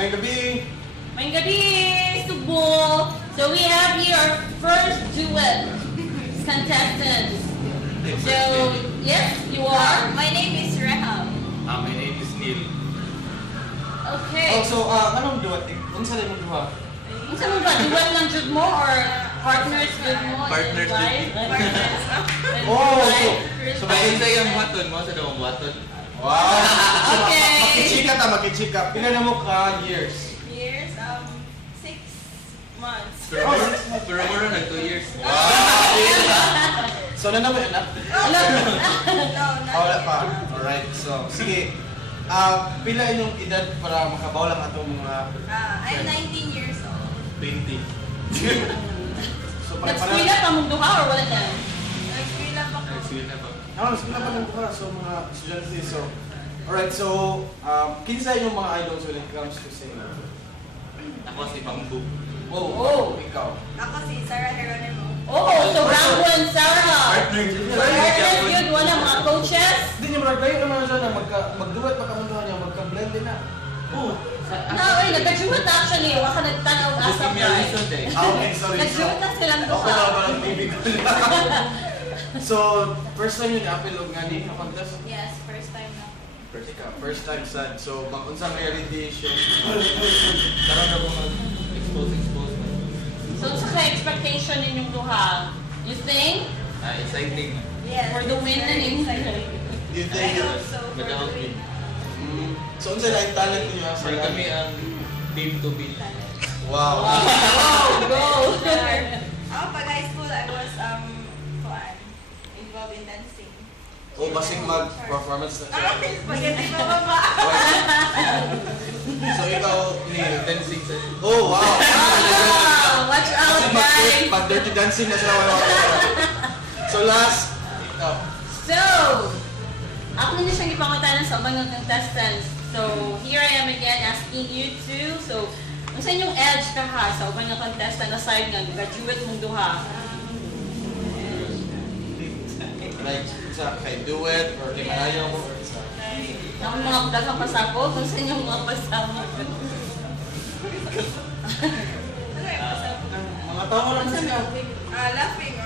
May gabi! May gabi, Subo! So we have here our first duet contestants. So, yes, you are? My name is Reham. My name is Neil. Okay. Also, anong duwat? Unsa na mong duha? Unsa mo ba? Duet lang jud mo or partners jud mo? Partners jud. Partners. Oh, So may isa yung buhaton mo sa dalawang buhaton. Wow! Okay. Makichika ta, makichika. Pila na mo ka years? Years, 6 months. Pero more nag 2 years. So, na naman anak? No, not Wala yet. pa. Alright, so, sige. Pila inyong edad para makabaw lang atong mga I'm 19 years old. 20? So, Nag-skwila pa mong duha or wala na? Nag-freelap ako. Sige na ba? mas pila pa ng buka. So, mga estudyante. So, alright, so, kinsa inyong mga idols when it comes to singing? Ako si Bamboo. Oh, ikaw. Ako si Sarah Geronimo. Oo, so Rambo and Sarah. Partner yun. Partners yun, wala mga coaches. Hindi niya maragdayo naman siya na mag-duet pagkamunduhan niya, magka-blend din na. Oo. Ay, nagka-duet actually. Wala ka nagtanaw Gusto asa niya pa. lisod eh. Okay, sorry. Nag-duet na silang Okay duha. na ba ang baby ko So, first time yun apil og nga ni na contest? Yes, first time na. First time sad. So, kung unsang radiation. Karoon na ko mag-expose. So, sa expectation ninyong duha, you think? Exciting. Yes. For the win na very rin. exciting. Do you I think you... hope so. For the Mag-out win. So, unsang na yung talent niyo sa Pero kami ang team to beat. Wow. Go! Ako pag high school, I was involved in dancing. O, basing mag-performance na siya. Spaghetti pa baba. So, ikaw, Neil. Dancing sa... Oh, wow. Wow! Watch out, Kasi guys! mag-dirty dancing na sila wala. So, last, ikaw. So, ako na siyang ipangutanan sa mga contestants. So, here I am again asking you to. So, kung sa inyong edge ka ha, sa mga contestant aside nga, graduate mong duha. Like, sa kay duet or kay Manayong or sa... Ako mga dagang pasako, kung sa inyong mga pasama. Mga tao lang sila. Laughing.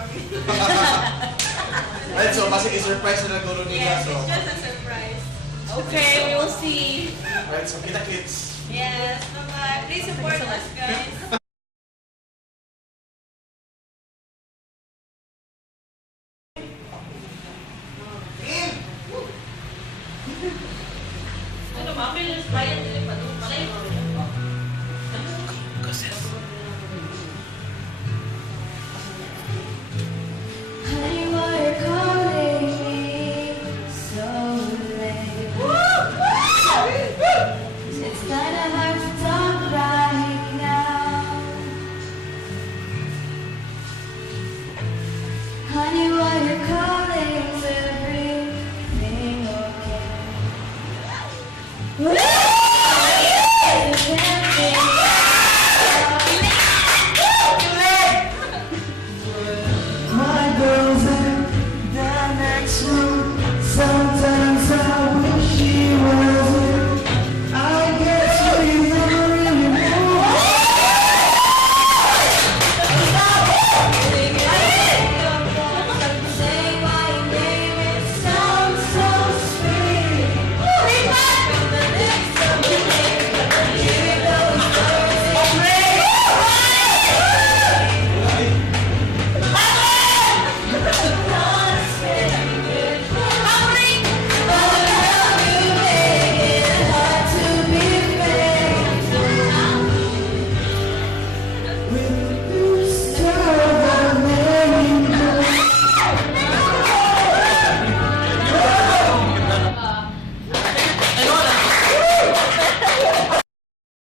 Right, so basically surprise na naguro nila. Yes, So, it's just a surprise. Okay, we will see. right, so kita kids. Yes, bye-bye. Please support us, guys. Ano, mabilis bayad nila pa doon pala Honey, why you're calling me so late? It's kinda hard to talk right now. Honey, why you're calling? Is everything okay? My girl's in the next room. Sometimes I wish she wasn't. I guess we never really knew. Say my name, it sounds so sweet. From the lips of the lake, hear those words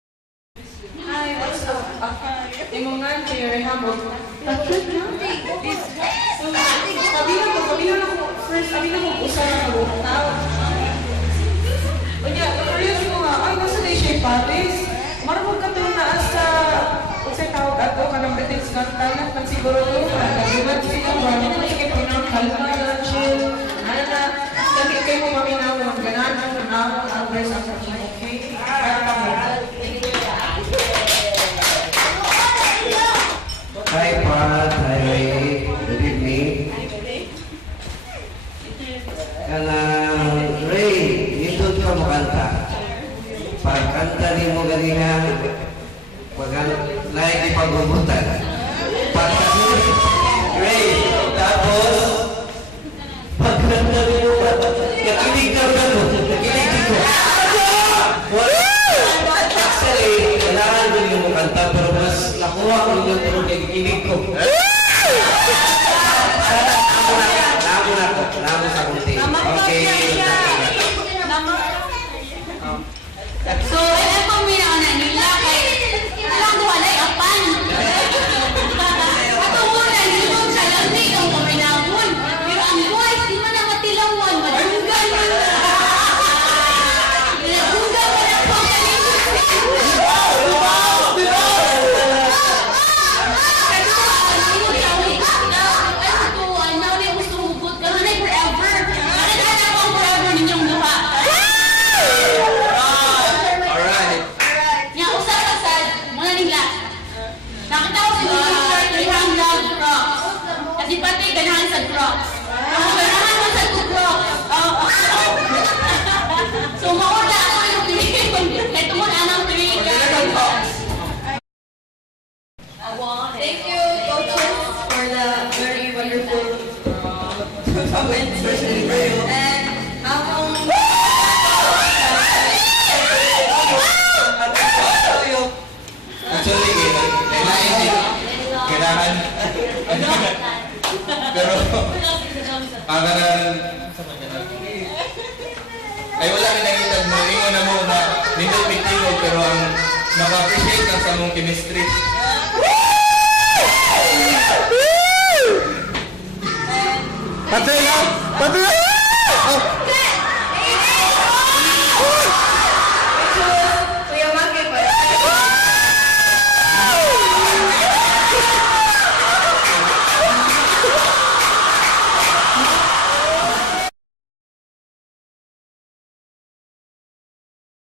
Hi, what's up? Imungan kay Rehamo. Sabi na ko, first, sabi na ko, usa na ako. Unya, curious ko nga, ay, nasa na siya patis? Marapag ka to na sa, kung sa'y tawag ato, kanang British Got Talent, nang siguro to, nag-iwan siya, marami na siya pinang kalma na, chill, ano na, dali kayo mo maminawon, ganahan ang nanawon, ang rest ang okay? Para pa mo. Kanang Ray, dito ka mo kanta. Pagkanta ni mo ganiha, pag lahat ipagbubutan. Pagkanta Ray, tapos pagkanta ni mo, nakinig ka ba mo? Nakinig ko. Actually, kailangan ko yung mo kanta, pero mas nakuha ko yung pero nakikinig ko. Lamo sa kunti. Okay. So, alam ko minana nila kay ilang walay apan. Ato muna, nito sa lamig ang kuminahon. Pero ang voice, di man na matilawan, madunggan man na. Madunggan man ang pagkalimot. Alright. Kasi pati ganahan sa Crocs. Ako ganahan mo sa Crocs. So mauna ako yung tuwing. Ito mo na ng tuwing. Thank you, coaches, for the very wonderful comments. And akong Actually, kailangan. Pero, ay wala ka nakita mo. Ingon na mo na nindot pitingo pero ang naka-appreciate lang sa mong chemistry. Patay lang! Patay lang!